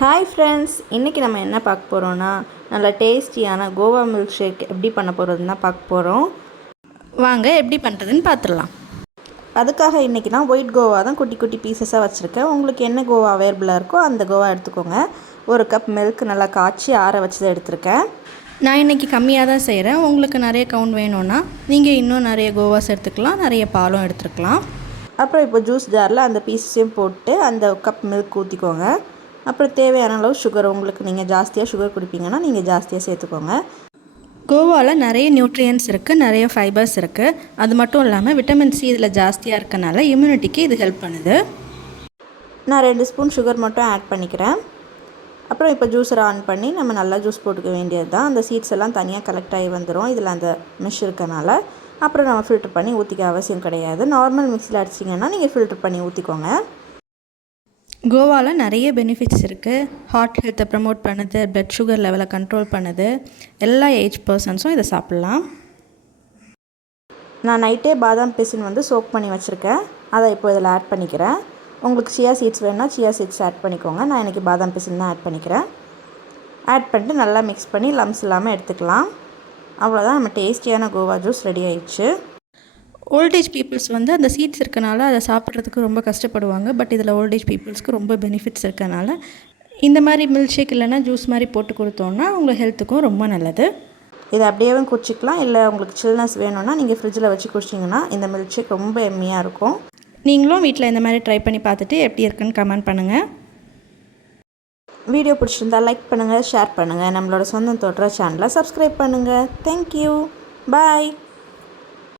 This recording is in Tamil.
ஹாய் ஃப்ரெண்ட்ஸ், இன்றைக்கி நம்ம என்ன பார்க்க போகிறோன்னா நல்லா டேஸ்டியான கோவா மில்க் ஷேக் எப்படி பண்ண போகிறதுன்னு தான் பார்க்க போகிறோம். வாங்க எப்படி பண்ணுறதுன்னு பார்த்துடலாம். அதுக்காக இன்றைக்கி நான் ஒயிட் கோவா தான் குட்டி குட்டி பீசஸாக வச்சுருக்கேன். உங்களுக்கு என்ன கோவா அவைலபிளாக இருக்கோ அந்த கோவா எடுத்துக்கோங்க. 1 கப் மில்க் நல்லா காய்ச்சி ஆற வச்சு எடுத்துருக்கேன். நான் இன்றைக்கி கம்மியாக தான் செய்கிறேன். உங்களுக்கு நிறைய கவுண்ட் வேணும்னா நீங்கள் இன்னும் நிறைய கோவாஸ் எடுத்துக்கலாம், நிறைய பாலும் எடுத்துக்கலாம். அப்புறம் இப்போ ஜூஸ் ஜாரில் அந்த பீஸஸையும் போட்டு அந்த கப் மில்க் ஊற்றிக்கோங்க. அப்புறம் தேவையான அளவு சுகர், உங்களுக்கு நீங்கள் ஜாஸ்தியாக சுகர் குடிப்பீங்கன்னா நீங்கள் ஜாஸ்தியாக சேர்த்துக்கோங்க. கோவாவில் நிறைய நியூட்ரியன்ஸ் இருக்குது, நிறைய ஃபைபர்ஸ் இருக்குது. அது மட்டும் இல்லாமல் விட்டமின் சி இதில் ஜாஸ்தியாக இருக்கனால இம்யூனிட்டிக்கு இது ஹெல்ப் பண்ணுது. நான் 2 ஸ்பூன் சுகர் மட்டும் ஆட் பண்ணிக்கிறேன். அப்புறம் இப்போ ஜூஸரை ஆன் பண்ணி நம்ம நல்லா ஜூஸ் போட்டுக்க வேண்டியது தான். அந்த சீட்ஸ் எல்லாம் தனியாக கலெக்ட் ஆகி வந்துடும் இதில் அந்த மெஷ் இருக்கனால. அப்புறம் நம்ம ஃபில்டர் பண்ணி ஊற்றிக்க அவசியம் கிடையாது. நார்மல் மிக்ஸில் அடிச்சிங்கன்னா நீங்கள் ஃபில்டர் பண்ணி ஊற்றிக்கோங்க. கோவாவில் நிறைய பெனிஃபிட்ஸ் இருக்குது. ஹார்ட் ஹெல்த்தை ப்ரமோட் பண்ணுது, பிளட் சுகர் லெவலை கண்ட்ரோல் பண்ணுது. எல்லா ஏஜ் பர்சன்ஸும் இதை சாப்பிட்லாம். நான் நைட்டே பாதாம் பிசின் சோக் பண்ணி வச்சுருக்கேன். அதை இப்போ இதில் ஆட் பண்ணிக்கிறேன். உங்களுக்கு சியா சீட்ஸ் வேணுன்னா சியா சீட்ஸ் ஆட் பண்ணிக்கோங்க. நான் இன்றைக்கி பாதாம் பிசின் தான் ஆட் பண்ணிக்கிறேன். ஆட் பண்ணிட்டு நல்லா மிக்ஸ் பண்ணி லம்ஸ் இல்லாமல் எடுத்துக்கலாம். அவ்வளோதான், நம்ம டேஸ்டியான கோவா ஜூஸ் ரெடி ஆயிடுச்சு. ஓல்டேஜ் பீப்புள்ஸ் அந்த சீட்ஸ் இருக்கனால அதை சாப்பிட்றதுக்கு ரொம்ப கஷ்டப்படுவாங்க. பட் இதில் ஓல்டேஜ் பீப்புள்ஸ்க்கு ரொம்ப பெனிஃபிட்ஸ் இருக்கனால இந்த மாதிரி மில்க் ஷேக் இல்லைனா ஜூஸ் மாதிரி போட்டு கொடுத்தோன்னா உங்கள் ஹெல்த்துக்கும் ரொம்ப நல்லது. இதை அப்படியே குடிச்சிக்கலாம். இல்லை உங்களுக்கு சில்னஸ் வேணும்னா நீங்கள் ஃப்ரிட்ஜில் வச்சு குடிச்சிங்கன்னா இந்த மில்க் ஷேக் ரொம்ப எம்மியாக இருக்கும். நீங்களும் வீட்டில் இந்த மாதிரி ட்ரை பண்ணி பார்த்துட்டு எப்படி இருக்குன்னு கமெண்ட் பண்ணுங்கள். வீடியோ பிடிச்சிருந்தால் லைக் பண்ணுங்கள், ஷேர் பண்ணுங்கள். நம்மளோட சொந்தம் தோற்ற சேனலை சப்ஸ்கிரைப் பண்ணுங்கள். தேங்க்யூ, பாய்.